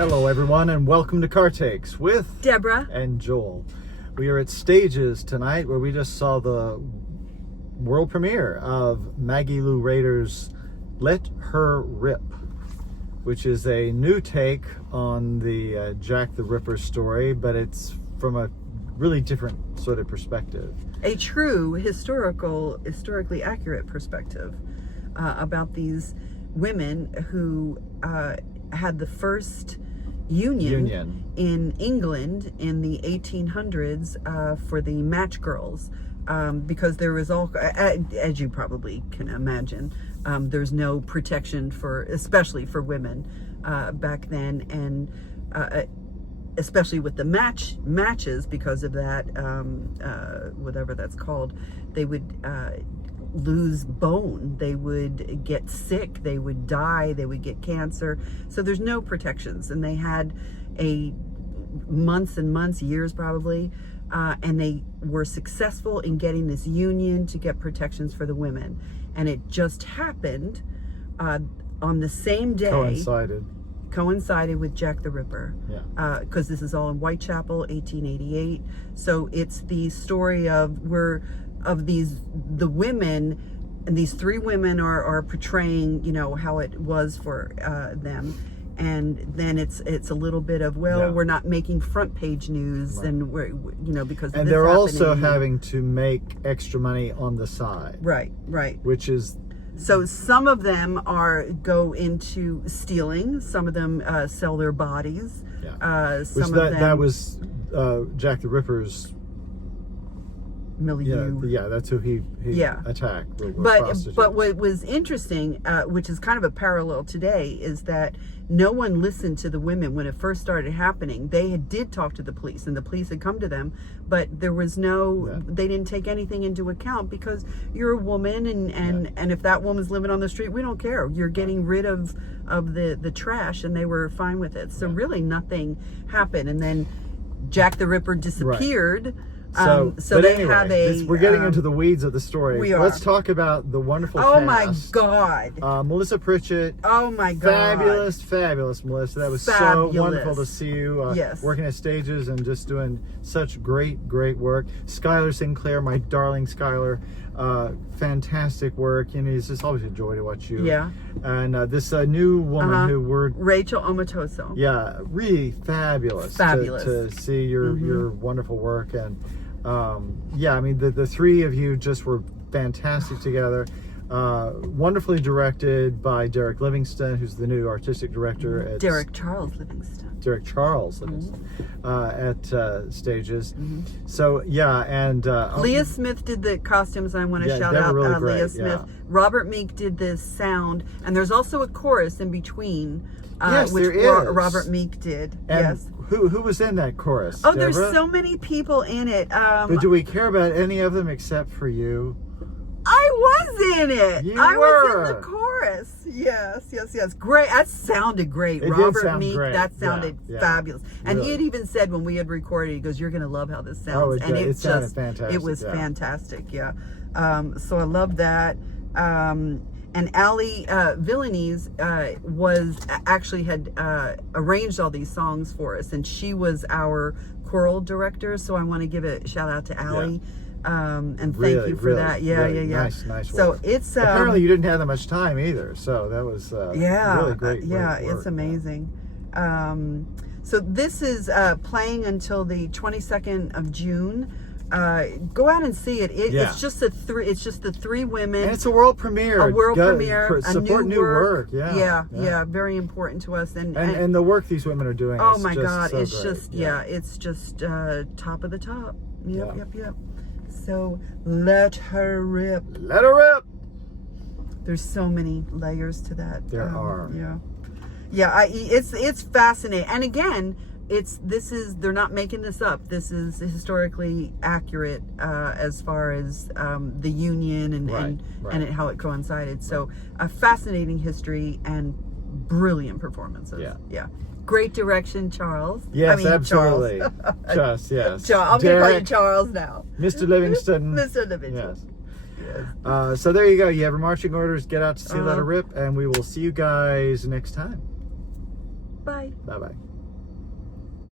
Hello everyone and welcome to Car Takes with Deborah and Joel. We are at Stages tonight where we just saw the world premiere of Maggie Lou Rader's Let Her Rip, which is a new take on the Jack the Ripper story, but it's from a really different sort of perspective. a true historically accurate perspective about these women who had the first union in England in the 1800s for the match girls, because there was all, as you probably can imagine, there's no protection especially for women back then, and especially with the matches because of that, whatever that's called, they would lose bone, they would get sick, they would die, they would get cancer. So there's no protections, and they had months and months, years probably, and they were successful in getting this union to get protections for the women. And it just happened on the same day, coincided with Jack the Ripper, because this is all in Whitechapel, 1888. So it's the story of the women, and these three women are portraying, how it was for them, and then it's a little bit of, we're not making front page news, and we're because and they're also having to make extra money on the side, right, which is. So some of them go into stealing. Some of them sell their bodies. That was Jack the Ripper's milieu. That's who he attacked. But what was interesting, which is kind of a parallel today, is that no one listened to the women when it first started happening. They did talk to the police, and the police had come to them, but there was they didn't take anything into account, because you're a woman, and if that woman's living on the street, we don't care. You're getting rid of the trash, and they were fine with it. So really nothing happened, and then Jack the Ripper disappeared. So they have we're getting into the weeds of the story. We are. Let's talk about the wonderful cast. Oh my God. Melissa Pritchett. Oh my God. Fabulous Melissa. That was Fabulous. So wonderful to see you working at Stages and just doing such great work. Skylar Sinclair, my darling Skylar. Fantastic work. It's just always a joy to watch you. Yeah. And this new woman who we're... Rachel Omatoso. Yeah, really fabulous. To see your wonderful work. And the three of you just were fantastic together. Wonderfully directed by Derek Livingston, who's the new artistic director at Derek Charles Livingston at Stages. So and Leah Smith did the costumes. I want to shout out really Leah Smith. Robert Meek did the sound, and there's also a chorus in between, which Robert Meek did. And who was in that chorus? Oh, Deborah? There's so many people in it. But do we care about any of them except for you? I was in it. I was in the chorus. Yes. Great. That sounded great. Robert Meek, that sounded fabulous. And really, he had even said when we had recorded, he goes, "You're going to love how this sounds." And it sounded fantastic. It was fantastic. Yeah. So I love that. And Ali Villanese had arranged all these songs for us, and she was our choral director. So I want to give a shout out to Ali. And thank you for that. Nice work. So it's apparently you didn't have that much time either, so that was really great. It's amazing. So this is playing until the 22nd of June. Go out and see it. It's just the three women. And it's a world premiere. Support new work. Yeah. Very important to us. And the work these women are doing. Oh my God, it's just it's just top of the top. Yep. So let her rip. Let her rip. There's so many layers to that. There are. It's fascinating. And again, they're not making this up. This is historically accurate as far as the union and how it coincided. So a fascinating history and brilliant performances. Yeah. Great direction, Charles. Yes, absolutely. Charles. Yes. I'm going to call you Charles now. Mr. Livingston. Mr. Livingston. Yes. So there you go. You have your marching orders. Get out to see Let Her Rip, and we will see you guys next time. Bye. Bye-bye.